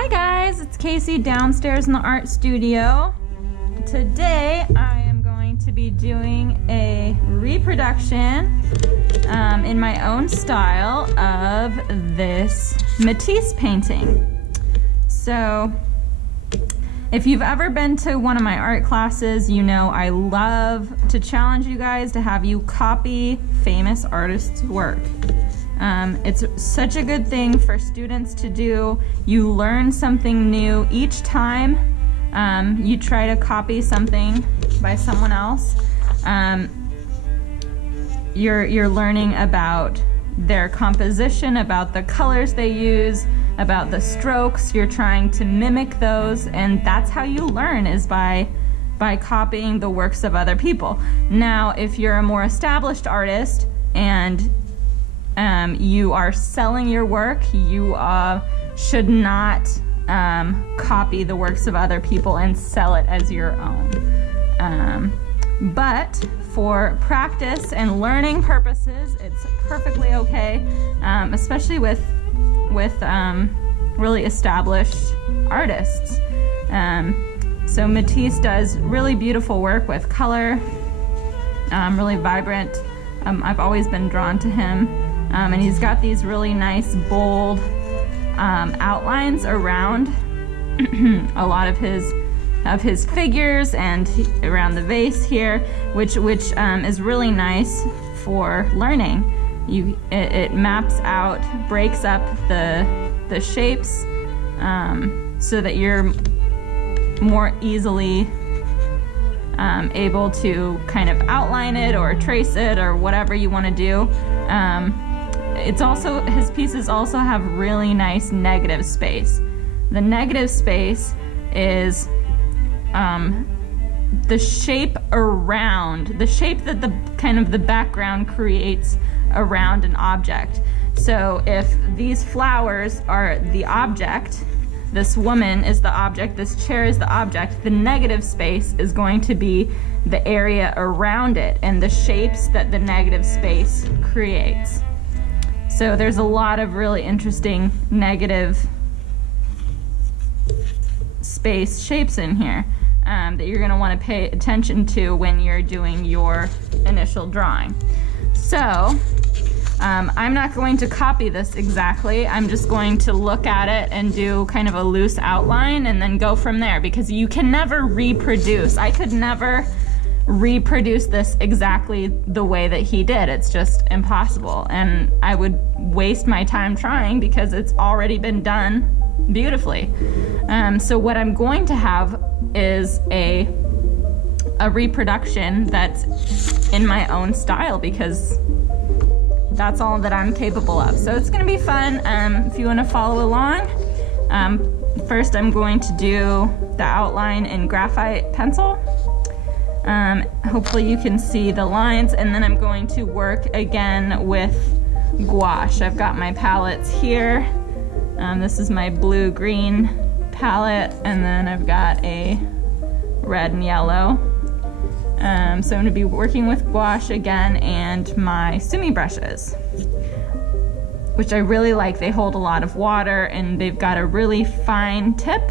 Hi guys, it's Casey downstairs in the art studio. Today I am going to be doing a reproduction in my own style of this Matisse painting. So if you've ever been to one of my art classes, you know I love to challenge you guys to have you copy famous artists' work. It's such a good thing for students to do. You learn something new each time you try to copy something by someone else. You're learning about their composition, about the colors they use, about the strokes. You're trying to mimic those, and that's how you learn, is by copying the works of other people. Now, if you're a more established artist and you are selling your work, you should not copy the works of other people and sell it as your own. But for practice and learning purposes, it's perfectly okay, especially with really established artists. So Matisse does really beautiful work with color, really vibrant. I've always been drawn to him. And he's got these really nice, bold outlines around a lot of his figures and around the vase here, which is really nice for learning. It maps out, breaks up the shapes so that you're more easily able to kind of outline it or trace it or whatever you want to do. It's also, his pieces also have really nice negative space. The negative space is the shape that the kind of the background creates around an object. So if these flowers are the object, this woman is the object, this chair is the object, the negative space is going to be the area around it and the shapes that the negative space creates. So there's a lot of really interesting negative space shapes in here that you're going to want to pay attention to when you're doing your initial drawing. So I'm not going to copy this exactly. I'm just going to look at it and do kind of a loose outline and then go from there, because you can never reproduce. I could never reproduce this exactly the way that he did. It's just impossible, and I would waste my time trying because it's already been done beautifully. So what I'm going to have is a reproduction that's in my own style, because that's all that I'm capable of. So it's gonna be fun. If you want to follow along, first I'm going to do the outline in graphite pencil. Hopefully you can see the lines, and then I'm going to work again with gouache. I've got my palettes here. This is my blue-green palette, and then I've got a red and yellow. So I'm going to be working with gouache again, and my Sumi brushes, which I really like. They hold a lot of water, and they've got a really fine tip,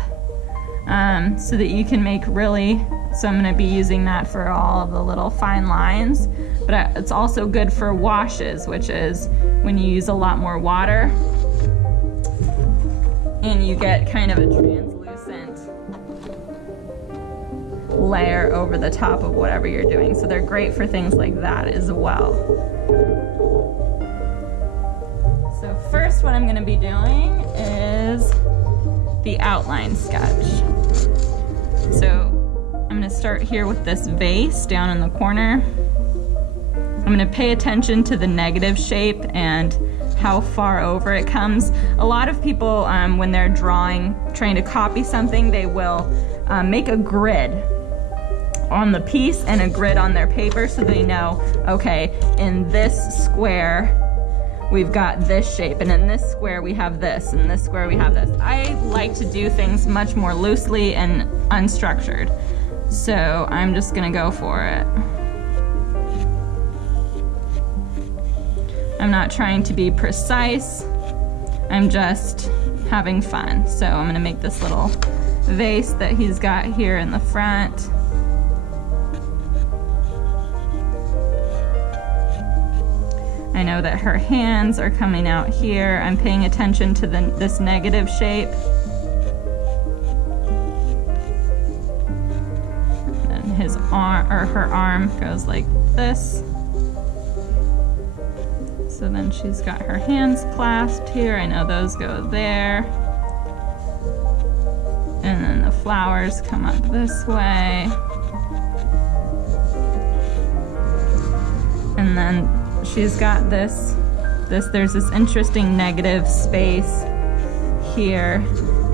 so that you can make really, so I'm going to be using that for all of the little fine lines. But it's also good for washes, which is when you use a lot more water and you get kind of a translucent layer over the top of whatever you're doing. So they're great for things like that as well. So first what I'm going to be doing is the outline sketch. So I'm going to start here with this vase down in the corner. I'm going to pay attention to the negative shape and how far over it comes. A lot of people, when they're trying to copy something, they will make a grid on the piece and a grid on their paper, so they know, okay, in this square we've got this shape, and in this square we have this, and in this square we have this. I like to do things much more loosely and unstructured, so I'm just gonna go for it. I'm not trying to be precise. I'm just having fun. So I'm gonna make this little vase that he's got here in the front. I know that her hands are coming out here. I'm paying attention to this negative shape. And then his arm, or her arm, goes like this. So then she's got her hands clasped here. I know those go there. And then the flowers come up this way. And then she's got there's this interesting negative space here,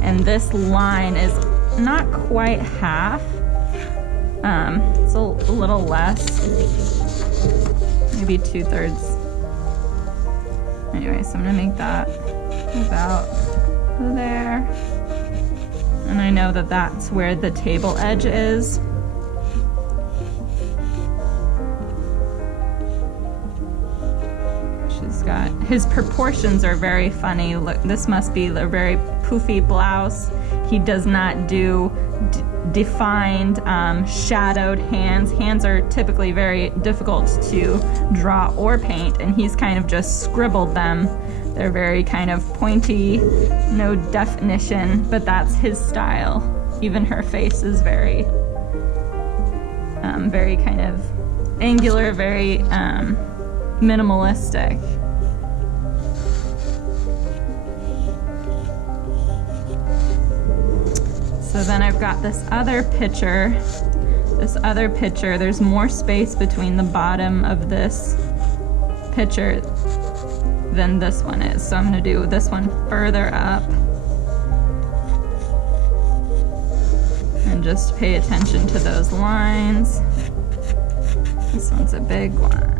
and this line is not quite half. It's a little less, maybe 2/3. Anyway, so I'm gonna make that about there. And I know that that's where the table edge is. His proportions are very funny. Look, this must be a very poofy blouse. He does not do defined, shadowed hands. Hands are typically very difficult to draw or paint, and he's kind of just scribbled them. They're very kind of pointy, no definition, but that's his style. Even her face is very kind of angular, very minimalistic. So then I've got this other picture. There's more space between the bottom of this picture than this one is. So I'm gonna do this one further up. And just pay attention to those lines. This one's a big one.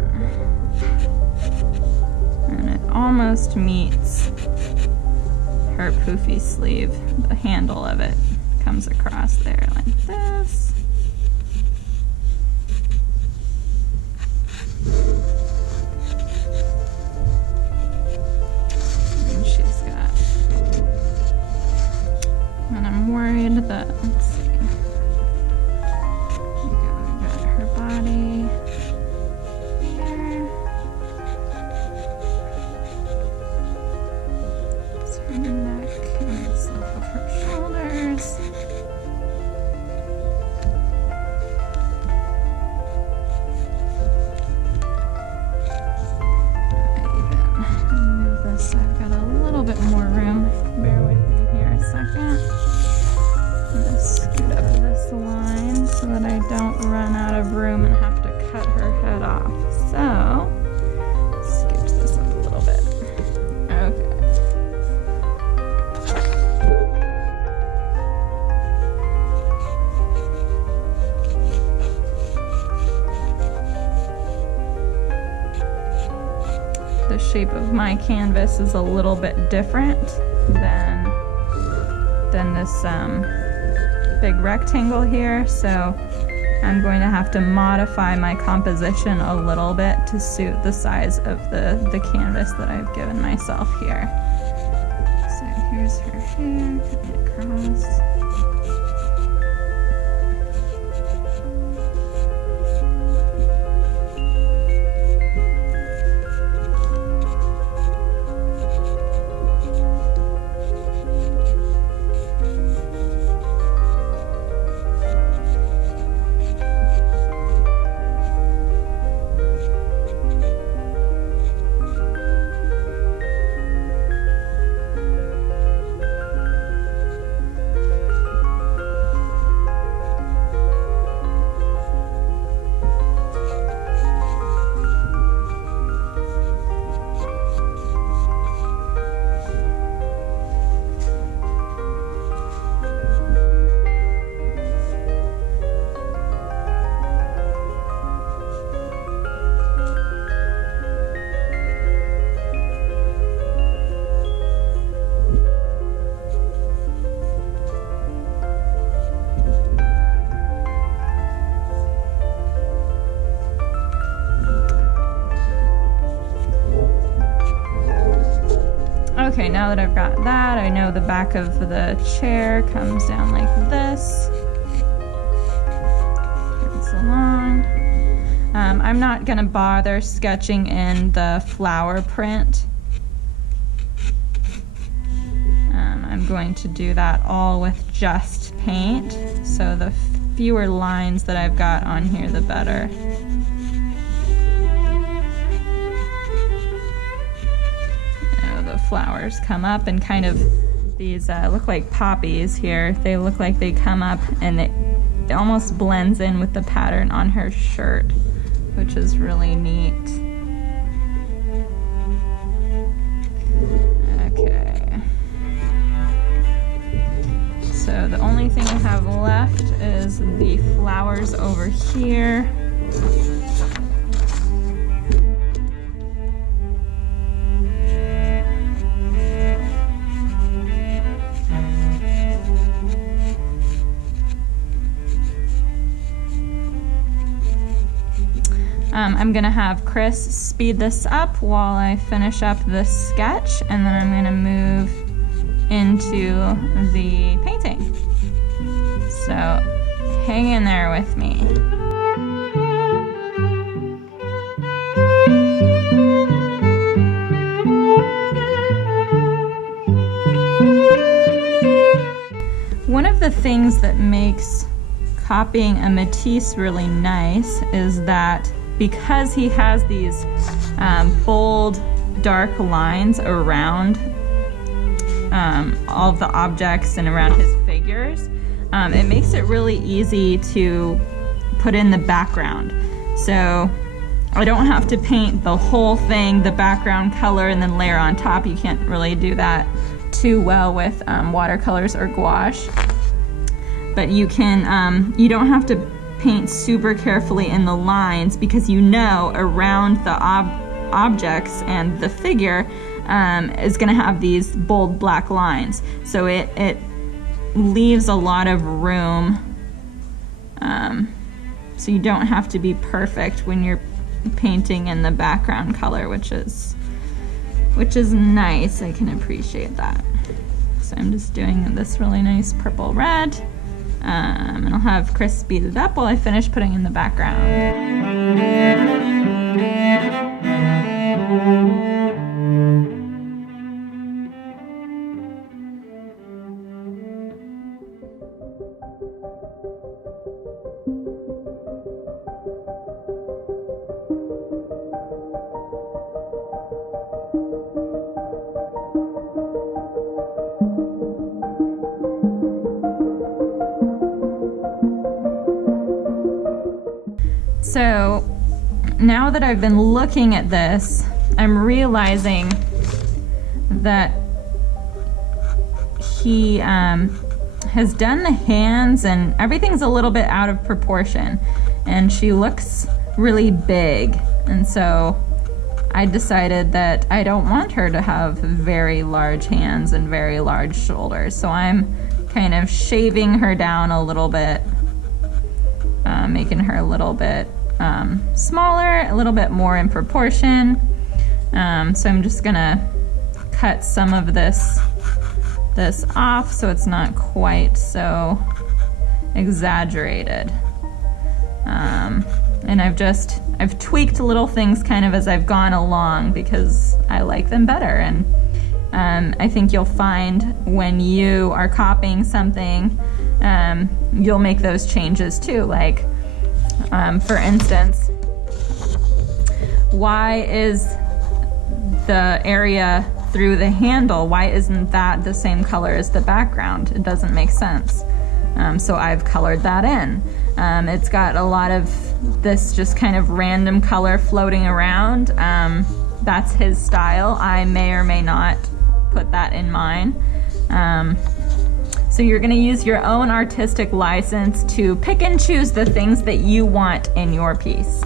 And it almost meets her poofy sleeve. The handle of it comes across there like this. And she's got, and I'm worried that, let's see, we got her body here. It's her neck and the slope of her shoulders. I've got a little bit more room. Bear with me here a second. I'm gonna scoot up this line so that I don't run out of room and have to cut her head off. So, scoot this up a little bit. Okay. The shape of my canvas is a little bit different than this big rectangle here, so I'm going to have to modify my composition a little bit to suit the size of the canvas that I've given myself here. So here's her hair coming across. Okay, now that I've got that, I know the back of the chair comes down like this. It's along. I'm not gonna bother sketching in the flower print. I'm going to do that all with just paint, so the fewer lines that I've got on here, the better. The flowers come up and kind of, these look like poppies here. They look like they come up and it almost blends in with the pattern on her shirt, which is really neat. Okay. So the only thing I have left is the flowers over here. I'm gonna have Chris speed this up while I finish up this sketch, and then I'm gonna move into the painting. So hang in there with me. One of the things that makes copying a Matisse really nice is that because he has these bold, dark lines around all of the objects and around his figures, it makes it really easy to put in the background. So I don't have to paint the whole thing, the background color, and then layer on top. You can't really do that too well with watercolors or gouache. But you can, you don't have to paint super carefully in the lines, because you know around the objects and the figure is going to have these bold black lines. So it leaves a lot of room, so you don't have to be perfect when you're painting in the background color, which is nice. I can appreciate that. So I'm just doing this really nice purple red. And I'll have Chris speed it up while I finish putting in the background. So now that I've been looking at this, I'm realizing that he has done the hands and everything's a little bit out of proportion, and she looks really big, and so I decided that I don't want her to have very large hands and very large shoulders, so I'm kind of shaving her down a little bit, making her a little bit smaller, a little bit more in proportion. So I'm just gonna cut some of this off so it's not quite so exaggerated. And I've tweaked little things kind of as I've gone along because I like them better. And I think you'll find when you are copying something, you'll make those changes too. Like, for instance, why is the area through the handle, why isn't that the same color as the background? It doesn't make sense. So I've colored that in. It's got a lot of this just kind of random color floating around. That's his style. I may or may not put that in mine. So you're gonna use your own artistic license to pick and choose the things that you want in your piece.